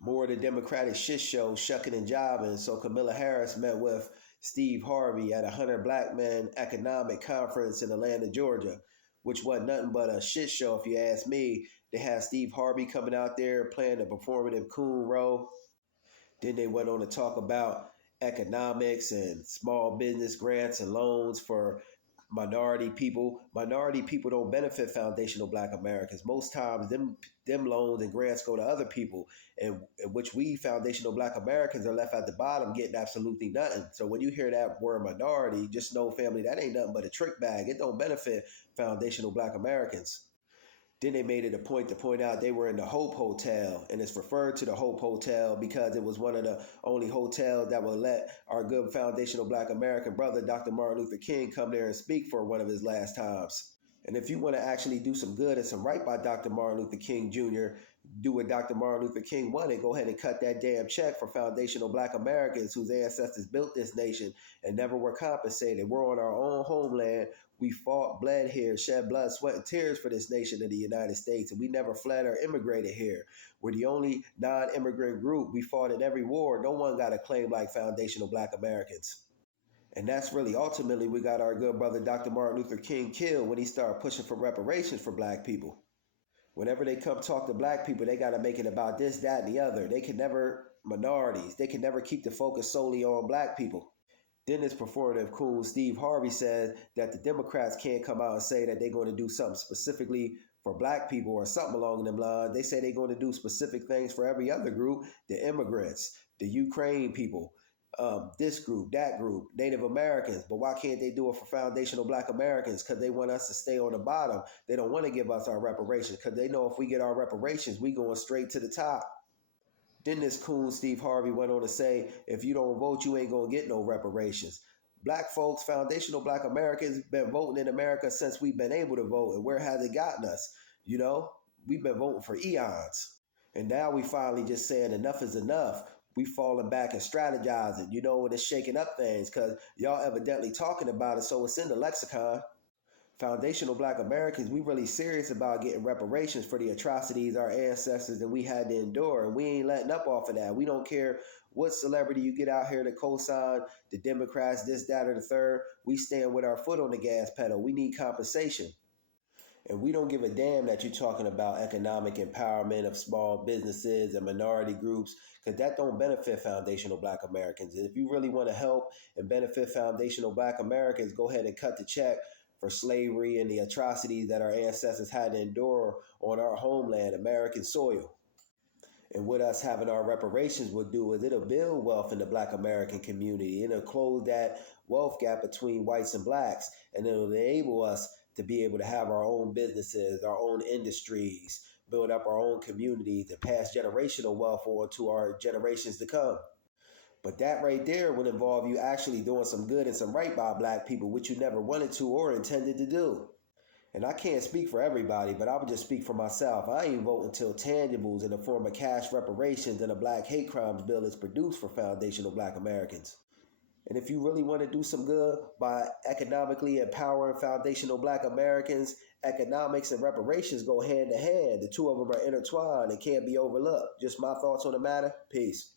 More of the Democratic shit show, shucking and jiving. So Kamala Harris met with Steve Harvey at a 100 Black Men Economic Conference in Atlanta, Georgia, which wasn't nothing but a shit show if you ask me. They had Steve Harvey coming out there playing a performative coon role. Then they went on to talk about economics and small business grants and loans for minority people. Minority people don't benefit foundational Black Americans. Most times them loans and grants go to other people, and in which we foundational Black Americans are left at the bottom getting absolutely nothing. So when you hear that word minority, just know, family, that ain't nothing but a trick bag. It don't benefit foundational Black Americans. Then they made it a point to point out they were in the Hope Hotel, and it's referred to the Hope Hotel because it was one of the only hotels that would let our good foundational Black American brother, Dr. Martin Luther King, come there and speak for one of his last times. And if you want to actually do some good and some right by Dr. Martin Luther King Jr., do what Dr. Martin Luther King wanted. Go ahead and cut that damn check for foundational Black Americans whose ancestors built this nation and never were compensated. We're on our own homeland. We fought, bled here, shed blood, sweat, and tears for this nation of the United States, and we never fled or immigrated here. We're the only non-immigrant group. We fought in every war. No one got a claim like foundational Black Americans. And that's really ultimately we got our good brother Dr. Martin Luther King killed when he started pushing for reparations for Black people. Whenever they come talk to Black people, they got to make it about this, that, and the other. They can never, minorities, they can never keep the focus solely on Black people. Then this performative coon Steve Harvey said that the Democrats can't come out and say that they're going to do something specifically for Black people or something along them lines. They say they're going to do specific things for every other group, the immigrants, the Ukraine people, this group, that group, Native Americans. But why can't they do it for foundational Black Americans? Because they want us to stay on the bottom. They don't want to give us our reparations because they know if we get our reparations, we going straight to the top. Then this coon Steve Harvey went on to say, if you don't vote, you ain't going to get no reparations. Black folks, foundational Black Americans, been voting in America since we've been able to vote. And where has it gotten us? You know, we've been voting for eons. And now we finally just saying enough is enough. We falling back and strategizing, you know, and it's shaking up things because y'all evidently talking about it. So it's in the lexicon. Foundational Black Americans, we really serious about getting reparations for the atrocities our ancestors that we had to endure. And we ain't letting up off of that. We don't care what celebrity you get out here to co-sign the Democrats, this, that, or the third. We stand with our foot on the gas pedal. We need compensation. And we don't give a damn that you're talking about economic empowerment of small businesses and minority groups, because that don't benefit foundational Black Americans. And if you really want to help and benefit foundational Black Americans, go ahead and cut the check for slavery and the atrocities that our ancestors had to endure on our homeland, American soil. And what us having our reparations will do is it'll build wealth in the Black American community. It'll close that wealth gap between whites and Blacks, and it'll enable us to be able to have our own businesses, our own industries, build up our own communities, and pass generational wealth on to our generations to come. But that right there would involve you actually doing some good and some right by Black people, which you never wanted to or intended to do. And I can't speak for everybody, but I would just speak for myself. I ain't vote until tangibles in the form of cash reparations and a Black hate crimes bill is produced for foundational Black Americans. And if you really want to do some good by economically empowering foundational Black Americans, economics and reparations go hand in hand. The two of them are intertwined and can't be overlooked. Just my thoughts on the matter. Peace.